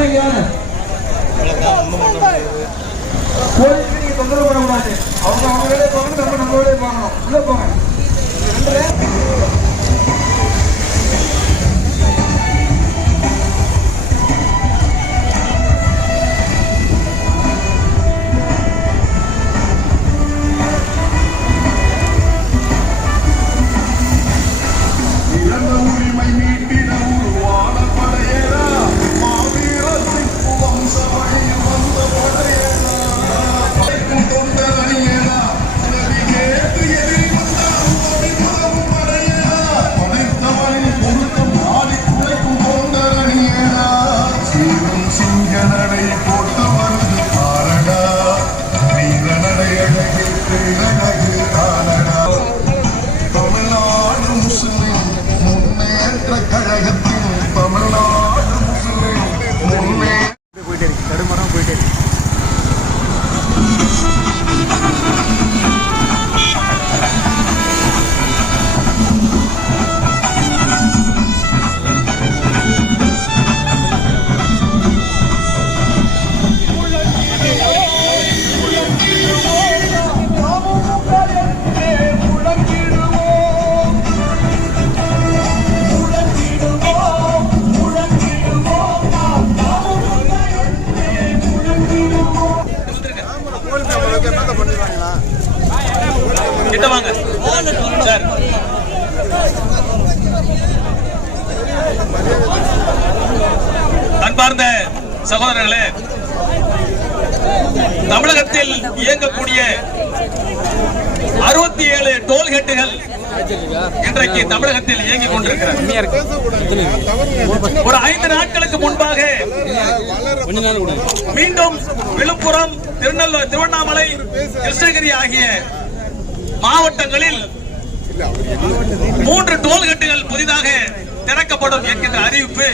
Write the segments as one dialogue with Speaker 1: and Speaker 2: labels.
Speaker 1: வாங்க. இங்க நீங்க தொந்தரவு அவங்க அவங்க வேலையை நம்ம நம்ம வேலையை உள்ள போங்க.
Speaker 2: உரிமை மீட்டிட
Speaker 3: இன்றைக்கு தமிழகத்தில் இயங்கிக் கொண்டிருக்கிறது ஒரு ஐந்து நாட்களுக்கு முன்பாக மீண்டும் விழுப்புரம் திருநெல்வேலி திருவண்ணாமலை கிருஷ்ணகிரி ஆகிய மாவட்டங்களில் மூன்று டோல்கேட்டுகள் புதிதாக திறக்கப்படும் என்கின்ற அறிவிப்பு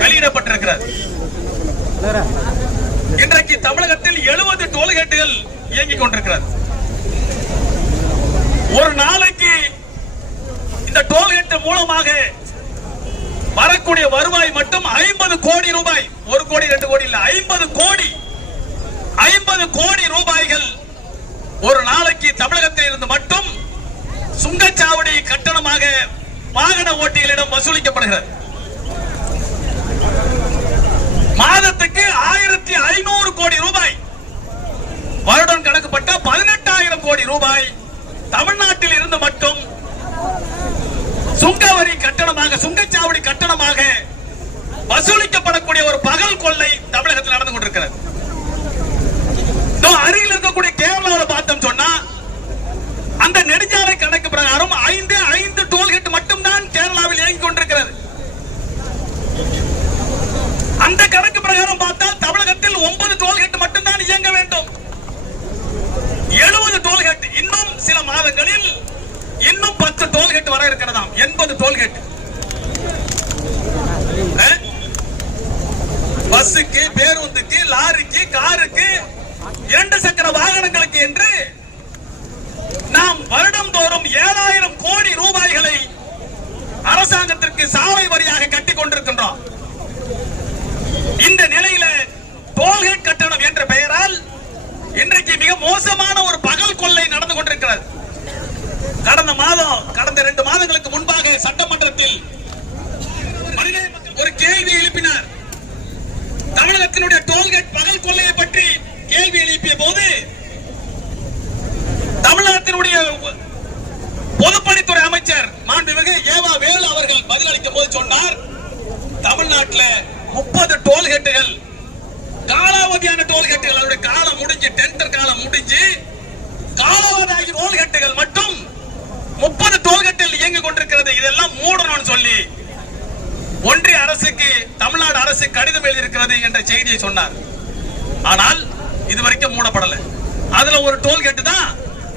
Speaker 3: வெளியிடப்பட்டிருக்கிறது. இன்றைக்கு தமிழகத்தில் எழுபது டோல்கேட்டுகள் இயங்கிக் கொண்டிருக்கிறது ஒரு நாளைக்கு இந்த திட்டத்தின் மூலமாக வரக்கூடிய வருவாய் மட்டும் ஐம்பது கோடி ரூபாய். ஒரு கோடி ரெண்டு கோடி இல்ல ஐம்பது கோடி. ஐம்பது கோடி ரூபாய்கள் ஒரு நாளைக்கு தமிழகத்தில் இருந்து மட்டும் சுங்கச்சாவடி கட்டணமாக வாகன ஓட்டிகளிடம் வசூலிக்கப்படுகிறது. மாதத்துக்கு ஆயிரத்தி ஐநூறு கோடி ரூபாய். வருடம் கணக்குப்பட்ட பதினெட்டாயிரம் கோடி ரூபாய் தமிழ்நாடு இருந்து மட்டும் சுங்க வரி கட்டணமாக சுங்கச்சாவடி கட்டணமாக வசூலிக்கப்படக்கூடிய ஒரு பகல் கொள்ளை தமிழகத்தில் நடந்து கொண்டிருக்கிறது. அருகில் இருக்கக்கூடிய கேரளாவில் பார்த்தோம் சொன்னா அந்த நெடுஞ்சாலை கணக்கு பிரகாரம் ஐந்து ஐந்து டோல்கேட் மட்டும்தான் கேரளாவில் இயங்கிக் கொண்டிருக்கிறது. அந்த கணக்கு பிரகாரம் பார்த்தால் தமிழகத்தில் ஒன்பது டோல்கேட் மட்டும்தான் இயங்க வேண்டும். எழுபது டோல்கேட் இன்னும் சில மாதங்களில் இன்னும் பத்து டோல்கேட் வர இருக்கிறதாம் எண்பது டோல்கேட் பஸ்ஸுக்கு பேருந்துக்கு லாரிக்கு காருக்கு இரண்டு சக்கர வாகனங்களுக்கு என்று நாம் வருடம் தோறும் ஏழாயிரம் கோடி ரூபாய்களை அரசாங்கத்திற்கு சாலை வரியாக கட்டிக் கொண்டிருக்கின்றோம். இந்த நிலையில டோல்கேட் கட்டணம் என்ற பெயரால் இன்றைக்கு மிக மோசமான ஒரு பகல் கொள்ளை நடந்து கொண்டிருக்கிறது கடந்த மாதம் கடந்த ரெண்டு மாதங்களுக்கு முன்பாக சட்டமன்றத்தில் மனித மக்கள் ஒரு கேள்வி எழுப்பினார் தமிழகத்தினுடைய டோல்கேட் பகல் கொள்ளையை பற்றி கேள்வி எழுப்பிய போது தமிழகத்தினுடைய பொதுப்பணித்துறை அமைச்சர் மாண்புமிகு ஏவா வேலு அவர்கள் பதிலளிக்கும் போது சொன்னார் தமிழ்நாட்டில் முப்பது டோல்கேட்டுகள் காலாவதியான டோல்கேட்டுகள் அதனுடைய காலம் முடிஞ்சு டெண்டர் காலம் முடிஞ்சு காலாவதியாகி டோல்கட்டுகள் மட்டும் முப்பது டோல்கட்டில் இயங்கிக் கொண்டிருக்கிறது. இதெல்லாம் மூடணும்னு சொல்லி ஒன்றிய அரசுக்கு தமிழ்நாடு அரசு கடிதம் எழுதியிருக்கிறது என்ற செய்தியை சொன்னார். ஆனால் இது வரைக்கும் மூடப்படல. அதுல ஒரு டோல்கேட் தான்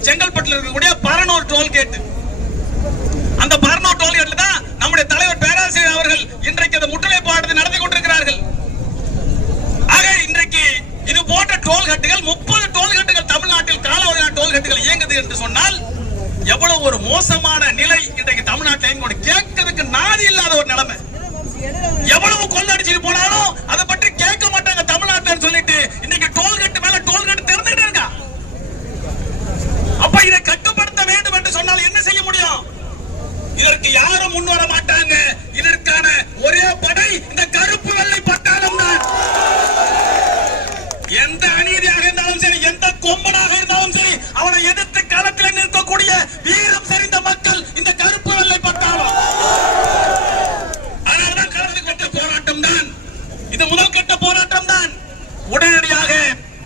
Speaker 3: செங்கல்பட்டுல இருக்கக்கூடிய பரனூர் டோல்கேட் அந்த பரனூர் டோல்கேட்ல தான் நம்முடைய தலைவர் பேராசிரியர் அவர்கள் இன்றைக்கு அந்த முற்றுகை போராட்டத்தை நடத்தி கொண்டிருக்கிறார்கள். ஆக இன்றைக்கு இது போன்ற டோல்கட்டுகள் முப்பது என்று சொன்னால் எவ்வளவு ஒரு மோசமான நிலை இன்றைக்கு தமிழ்நாட்டில் கேட்கறதுக்கு நாதி இல்லாத ஒரு நிலைமை. எவ்வளவு கொள்ளடிச்சிட்டு போனா அதை பற்றி கேட்க மாட்டாங்க தமிழ்நாட்டில் சொல்லிட்டு இன்னைக்கு டோல்கட்டு மேல டோல்கட்டு திறந்துட்டு இருக்கா அப்ப இதை கட்டுப்படுத்த வேண்டும் என்று சொன்னால் என்ன செய்ய முடியும் இதற்கு யாரும் முன் வர மாட்டாங்க இதற்கான ஒரே படை இந்த கருப்பு வெள்ளை பட்டாளம் தான் எந்த அநீதியாக இருந்தாலும் சரி எந்த கொம்பனாக இருந்தாலும் சரி அவனை எதிர்த்து களத்தில் நிற்கக்கூடிய வீரம் செறிந்த மக்கள் இந்த கருப்பு வெள்ளை பட்டாளம் அதனால்தான் கடந்த கட்ட போராட்டம் தான் இது முதல் கட்ட போராட்டம் தான் உடனடியாக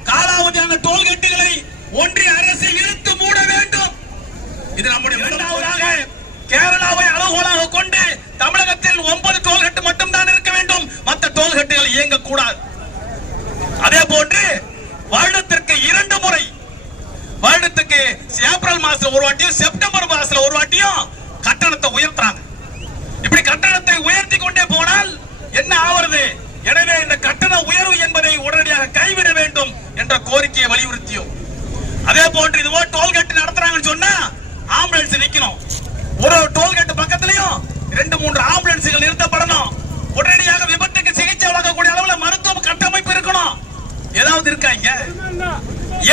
Speaker 3: காலாவதியான டோல்கேட்டுகளை ஒன்றிய அரசு இழுத்து மூட வேண்டும் இது நம்முடைய இரண்டாவதாக கேரளாவை அளவுகோலாக கொண்டு தமிழகத்தில் ஒன்பது டோல்கட்டு மட்டும்தான் இருக்க வேண்டும் மற்ற டோல்கட்டுகள் இயங்கக்கூடாது அதே போன்று வருடத்திற்கு இரண்டு முறை வருடத்துக்கு ஏப்ரல் மாசத்துல ஒரு வாட்டியும் செப்டம்பர் மாசத்துல ஒரு வாட்டியும் கட்டணத்தை உயர்த்துறாங்க. இப்படி கட்டணத்தை உயர்த்தி கொண்டே போனால் என்ன ஆவறது? எனவே இந்த கட்டண உயர்வு என்பதை உடனடியாக கைவிட வேண்டும் என்ற கோரிக்கையை வலியுறுத்தியும். அதே போன்று இதுவோ டோல்கேட் நடத்துறாங்கன்னு சொன்னா ஆம்புலன்ஸ் நிக்கணும். ஒரு டோல்கேட் பக்கத்துலயும் ரெண்டு மூன்று ஆம்புலன்ஸ்கள் நிறுத்தப்படணும். உடனடியாக விபத்துக்கு சிகிச்சை வழங்கக்கூடிய அளவுல மருத்துவ கட்டமைப்பு இருக்கணும். ஏதாவது இருக்காங்க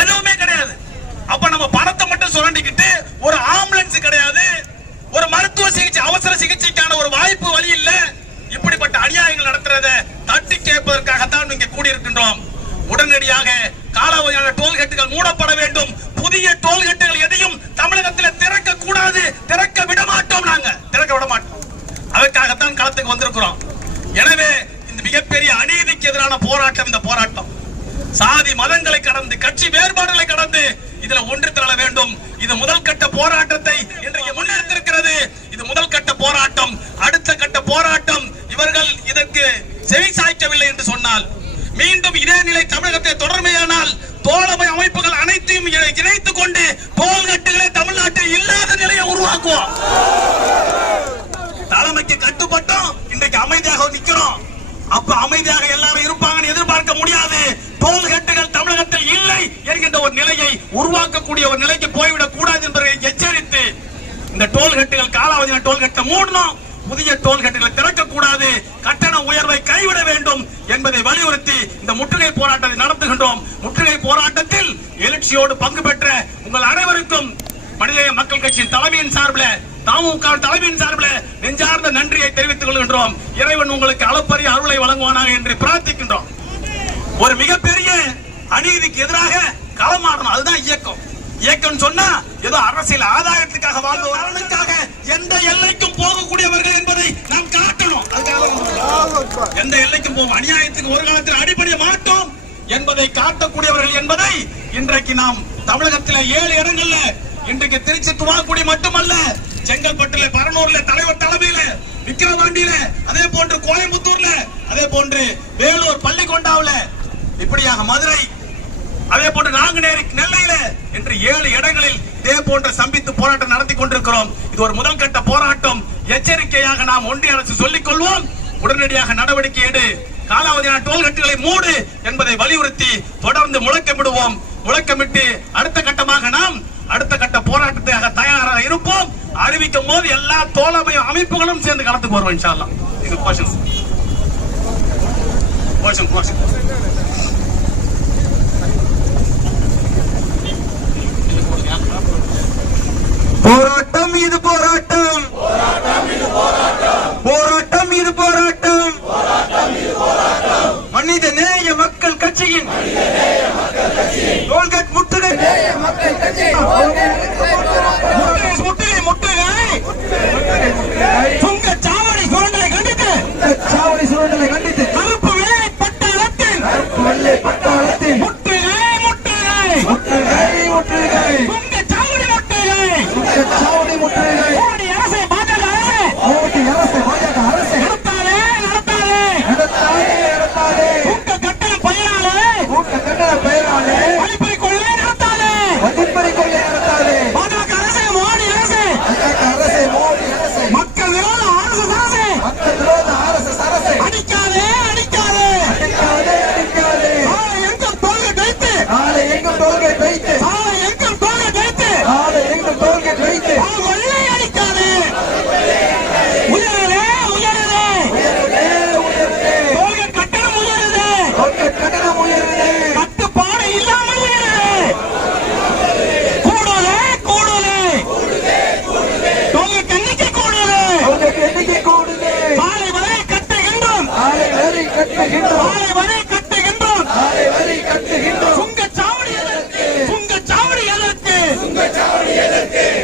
Speaker 3: எதுவுமே கிடையாது. அப்ப நம்ம பணத்தை சுரண்டிக்கிட்டு ஒரு ஆம்புலன்ஸ் கிடையாது. ஒரு மருத்துவ சிகிச்சை அவசர சிகிச்சைக்கான ஒரு வாய்ப்பு வழி இல்ல. இப்படிப்பட்ட அநியாயங்கள் நடத்துறத தட்டி கேட்பதற்காகத்தான் இங்க கூடியிருக்கின்றோம். உடனடியாக காலாவதியான டோல்கேட்டுகள் மூடப்பட வேண்டும். புதிய டோல்கேட்டுகள் எதையும் தமிழகத்தில் திறக்க கூடாது. திறக்க விட மாட்டோம் நாங்க. திறக்க விட மாட்டோம். அதற்காகத்தான் களத்துக்கு வந்திருக்கிறோம். எனவே இந்த மிகப்பெரிய அநீதிக்கு எதிரான போராட்டம் இந்த போராட்டம். சாதி மதங்களை கடந்து கட்சி வேறுபாடுகளை கடந்து இதுல ஒன்று திரள வேண்டும். இது முதல் கட்ட போராட்டத்தை இன்றைக்கு முன்னெடுத்திருக்கிறது இது முதல் கட்ட போராட்டம் அடுத்த கட்ட போராட்டம். இவர்கள் இதற்கு செவி சாய்க்கவில்லை என்று சொன்னால் மீண்டும் இதே நிலை தமிழகத்தை தொடர்மையானால் தோழமை அமைப்புகள் அனைத்தையும் இணைத்துக் கொண்டு டோல்கட்டுகளை தமிழ்நாட்டில் இல்லாத நிலையை உருவாக்குவோம். தலைமைக்கு கட்டுப்பட்டோம் இன்றைக்கு அமைதியாக நிக்கிறோம் அப்ப அமைதியாக எல்லாரும் இருப்பாங்கன்னு எதிர்பார்க்க முடியாது. டோல்கட்டுகள் தமிழகத்தில் என்கின்ற ஒரு நிலையை உருவாக்கக்கூடிய ஒரு நிலைக்கு போய்விடக் கூடாது என்பதை எச்சரித்து இந்த டோல்கட்டுகள் காலாவதியான டோல்கட்டை மூடணும். புதிய டோல்கட்டுகளை திறக்கக்கூடாது கட்டண உயர்வை கைவிட வேண்டும் என்பதை வலியுறுத்தி இந்த முற்றுகை போராட்டத்தை நடத்துகின்றோம். முற்றுகை போராட்டத்தில் எழுச்சியோடு பங்கு பெற்ற உங்கள் அனைவருக்கும் மனித மக்கள் கட்சியின் தலைமையின் சார்பில் தமுக தலைமையின் சார்பில் நெஞ்சார்ந்த நன்றியை தெரிவித்துக் கொள்கின்றோம். இறைவன் உங்களுக்கு அளப்பரிய அருளை வழங்குவானாக என்று பிரார்த்திக்கின்றோம். ஒரு மிகப்பெரிய அநீதிக்கு எதிராக களமாடணும். அதுதான் இயக்கம். இயக்கம் சொன்னா ஏதோ அரசியல் ஆதாயத்துக்காக வாழ்வதற்காக எந்த எல்லைக்கும் போகக்கூடியவர்கள் என்பதை நாம் காட்டணும். அதுக்காக எந்த எல்லைக்கும் போகும். அநியாயத்துக்கு ஒரு காலத்தில் அடிபடிய மாட்டோம் என்பதை காட்டக்கூடியவர்கள் என்பதை இன்றைக்கு நாம் தமிழகத்திலே ஏழு இடங்கள்ல இன்றைக்கு திருச்சி துவாக்குடி மட்டுமல்ல செங்கல்பட்டுல பரனூர்ல தலைவர் தலைமையில விக்கிரவாண்டியில அதே போன்று கோயம்புத்தூர்ல அதே போன்று வேலூர் பள்ளிக்கொண்டாவுல இப்படியாக மதுரை அதே போன்று நாங்குநேரி நெல்லையில என்று ஏழு இடங்களில் இதே போன்ற சம்பித்து போராட்டம் நடத்தி கொண்டிருக்கிறோம். இது ஒரு முதல் கட்ட போராட்டம். எச்சரிக்கையாக நாம் ஒன்றிய அரசு சொல்லிக் கொள்வோம். உடனடியாக நடவடிக்கை எடு. காலாவதியான டோல்கட்டுகளை மூடு என்பதை வலியுறுத்தி தொடர்ந்து முழக்கமிடுவோம். முழக்கமிட்டு அடுத்த கட்டமாக நாம் அடுத்த கட்ட போராட்டத்திற்காக தயாராக இருப்போம். அறிவிக்கும் போது எல்லா தோழமை அமைப்புகளும் சேர்ந்து களத்துக்கு வருவோம் இன்ஷா அல்லாஹ் இது
Speaker 1: போராட்டம் இது போராட்டம். போராட்டம் இது போராட்டம். மனித நேய மக்கள் கட்சியின். டோல்கேட் முற்றுகை. முற்றுகை முற்றுகை சுங்க சாவடி சுரண்டலை கண்டித்து சாவடி சுரண்டலை கண்டித்து கருப்பு வேலை பட்டாளத்தின் கருப்பு வெள்ளை பட்டாளத்தின் முற்றுகை முற்றுகை முற்றுகை முற்றுகை சுங்க சாவடி முற்றுகை சுங்க சாவடி முற்றுகை மோடி அரசு பாஜக அரசு மோடி அரசு பாஜக அரசு கட்டுகின்றோம்
Speaker 4: நாளை வரை கட்டுகின்றோம்
Speaker 1: நாளை வரி கட்டுகின்றோம்
Speaker 4: சுங்கச்சாவடி எதற்கு சுங்கச்சாவடி எதற்கு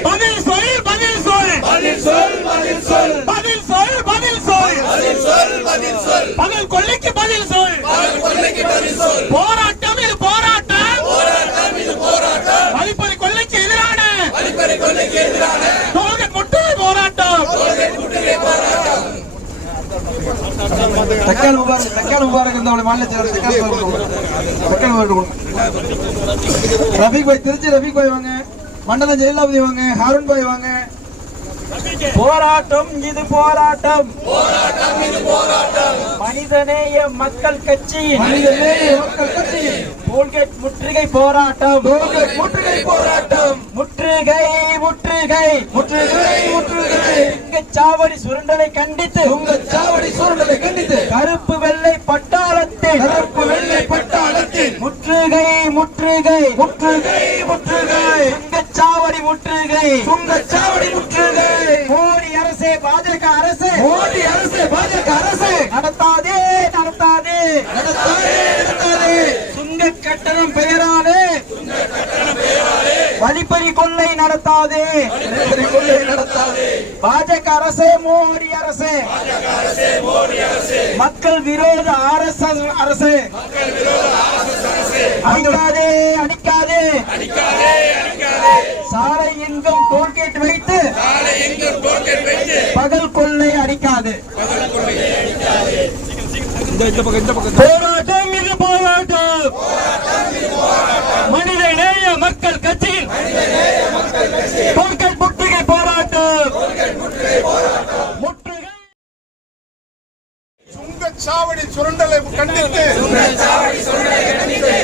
Speaker 4: பதில் சொல் பதில் சொல்
Speaker 1: பதில் சொல் பதில் சொல்
Speaker 4: பதில் சொல் பதில் சொல்
Speaker 1: சொல் பதில் சொல்
Speaker 4: பகல் கொள்ளைக்கு பதில் சொல்
Speaker 1: கொள்ளைக்கு பதில் சொல்
Speaker 4: போராட்டம் இது போராட்டம்
Speaker 1: போராட்டம் இது போராட்டம்
Speaker 4: வழிப்பறி கொள்ளைக்கு எதிரான
Speaker 1: வழிப்பறி கொள்ளைக்கு எதிரான
Speaker 4: டோல்கேட் முற்றுகை போராட்டம்
Speaker 1: தக்கால் முபாரக் தக்கால் முபாரக் இந்த மாநில செயலர் தக்கால் முபாரக் தக்கால் முபாரக். ரஃபீக் பாய் திருச்சி ரஃபீக் பாய் வாங்க மண்டலம் ஜெயலலிதா வாங்க ஹாரூன் பாய் வாங்க
Speaker 5: போராட்டம் இது போராட்டம் மனிதநேய மக்கள் கட்சியின்
Speaker 1: மனிதநேய மக்கள் கட்சியின்
Speaker 5: டோல்கேட் முற்றுகை போராட்டம்
Speaker 1: டோல்கேட் முற்றுகை போராட்டம்
Speaker 5: முற்றுகை முற்றுகை.
Speaker 1: முற்றுகை முற்றுகை.
Speaker 5: சாவடி சுரண்டலை கண்டித்து.
Speaker 1: உங்கள் சாவடி சூழ்நிலை கண்டித்து.
Speaker 5: கருப்பு வெள்ளை பட்டாளத்தில்.
Speaker 1: கருப்பு வெள்ளை பட்டாளத்தின்
Speaker 5: முற்றுகை முற்றுகை.
Speaker 1: முற்றுகை முற்றுகை.
Speaker 5: சாவடி முற்றுகை.
Speaker 1: சுங்கச்சாவடி முற்றுகை.
Speaker 5: மோடி அரசே பாஜக அரசு.
Speaker 1: மோடி அரசு பாஜக அரசு.
Speaker 5: நடத்தாதே நடத்தாதே.
Speaker 1: நடத்தாதே நடத்தாதே.
Speaker 5: சுங்க கட்டணம் பெயராலே வழிப்பறி கொள்ளை நடத்தாதே.
Speaker 1: நெருக்கடி கொள்ளை நடத்தாதே.
Speaker 5: பாஜக அரசே மோடி அரசே. மக்கள் விரோத எஸ் அரசு. அடிக்காதே அடிக்காதே. சாலை எங்கும் டோல்கேட் வைத்து பகல் கொள்ளை அடிக்காது. போராட்டம் இது போராட்டம் மனித நேய மக்கள் கட்சியின் டோல்கேட் முற்றுகை போராட்டம் முற்றுகை
Speaker 6: சுங்கச்சாவடி சுரண்டலை கண்டித்து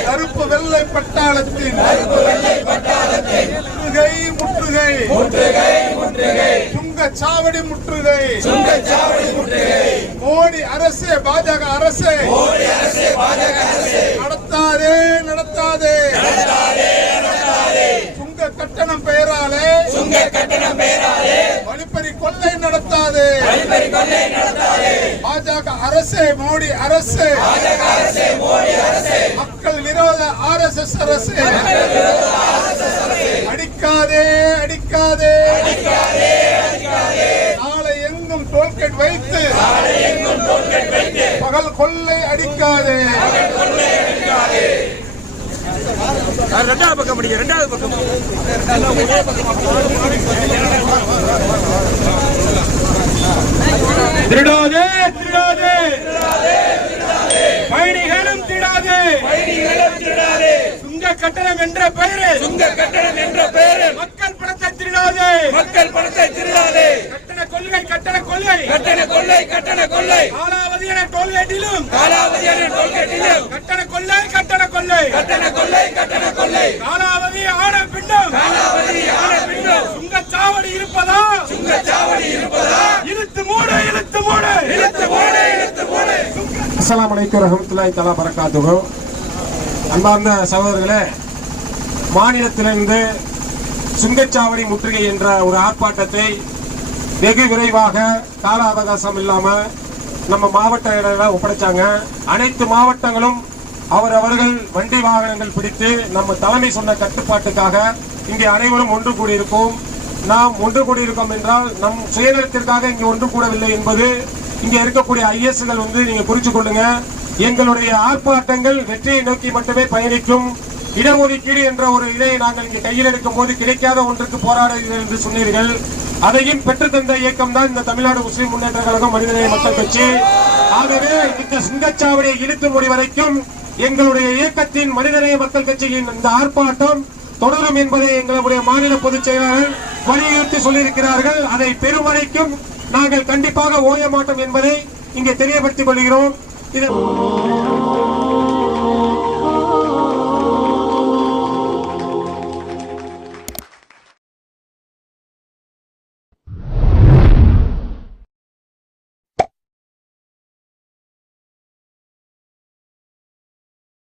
Speaker 6: கருப்பு வெள்ளை பட்டாளத்தின் முற்றுகை முற்றுகை. சுங்கச்சாவடி முற்றுகை. மோடி அரசு பாஜக அரசு. நடத்தாதே நடத்தாதே நடத்தாதே கட்டணம் பெயராலே சுங்க கட்டணம் பெயராலே வழிப்பறி கொள்ளை நடத்தாதே பாஜக அரசு மோடி அரசு. மக்கள் விரோத ஆர் எஸ் எஸ் அரசு. அடிக்காதே அடிக்காதே. நாளை எங்கும் டோல்கேட் வைத்து. பகல் கொள்ளை அடிக்காதே.
Speaker 7: ரெண்டாவது பக்கம் படிங்க ரெண்டாவது பக்கம்.
Speaker 4: திருடாதே திருடாதே பயணிகளும் திருடாதே சுங்க கட்டணம் என்ற பெயரு சுங்க கட்டணம் என்ற பெயரு மக்கள் பணத்தை திருடாதே. மக்கள் பணத்தை திருடாதே. கட்டண கொள்கை கட்டண கொள்கை. கட்டண கொள்ளை கட்டண கொள்ளை காலாவதியான டோல்கேட்டிலும் காலாவதியான டோல்கேட்டிலும் கட்டண கொள்ளை கட்டண கொள்ளை கட்டண கொள்ளை கட்டண கொள்ளை காலாவதி ஆன பின்னும் காலாவதி ஆன பின்னும் சுங்கச்சாவடி இருப்பதா? சுங்கச்சாவடி இருப்பதா? இழுத்து மூடு இழுத்து மூடு. இழுத்து மூடு இழுத்து மூடு.
Speaker 8: அஸ்ஸலாமு அலைக்கும் ரஹமத்துல்லாஹி தலா பரக்காத்துகு அன்பார்ந்த சகோதரர்களே மாநிலத்திலிருந்து சுங்கச்சாவடி முற்றுகை என்ற ஒரு ஆர்ப்பாட்டத்தை வெகு விரைவாக கால அவகாசம் இல்லாம நம்ம மாவட்ட ஒப்படைச்சாங்க. அனைத்து மாவட்டங்களும் அவர் அவர்கள் வண்டி வாகனங்கள் பிடித்து நம்ம தலைமை சொன்ன கட்டுப்பாட்டுக்காக இங்கே அனைவரும் ஒன்று கூடியிருக்கோம். நாம் ஒன்று கூடியிருக்கோம் என்றால் நம் சுயநலத்திற்காக இங்கே ஒன்று கூடவில்லை என்பது இங்கே இருக்கக்கூடிய ஐஎஸ்கள் வந்து நீங்க புரிஞ்சு கொள்ளுங்க எங்களுடைய ஆர்ப்பாட்டங்கள் வெற்றியை நோக்கி மட்டுமே பயணிக்கும் இடஒதுக்கீடு என்ற ஒரு இதை நாங்கள் இங்கே கையில் எடுக்கும் போது கிடைக்காத ஒன்றுக்கு போராடுகிறீர்கள் என்று சொன்னீர்கள். அதையும் பெற்றுத்தந்த இயக்கம் தான் இந்த தமிழ்நாடு முஸ்லிம் முன்னேற்ற கழகம் மனிதநேய மக்கள் கட்சி. ஆகவே இந்த சுங்கச்சாவடியை இழுத்து முடி வரைக்கும் எங்களுடைய இயக்கத்தின் மனிதநேய மக்கள் கட்சியின் இந்த ஆர்ப்பாட்டம் தொடரும் என்பதை எங்களுடைய மாநில பொதுச் செயலாளர் வலியுறுத்தி சொல்லியிருக்கிறார்கள். அதை பெருமறைக்கும் நாங்கள் கண்டிப்பாக ஓய மாட்டோம் என்பதை இங்கே தெரியப்படுத்திக் கொள்கிறோம். இது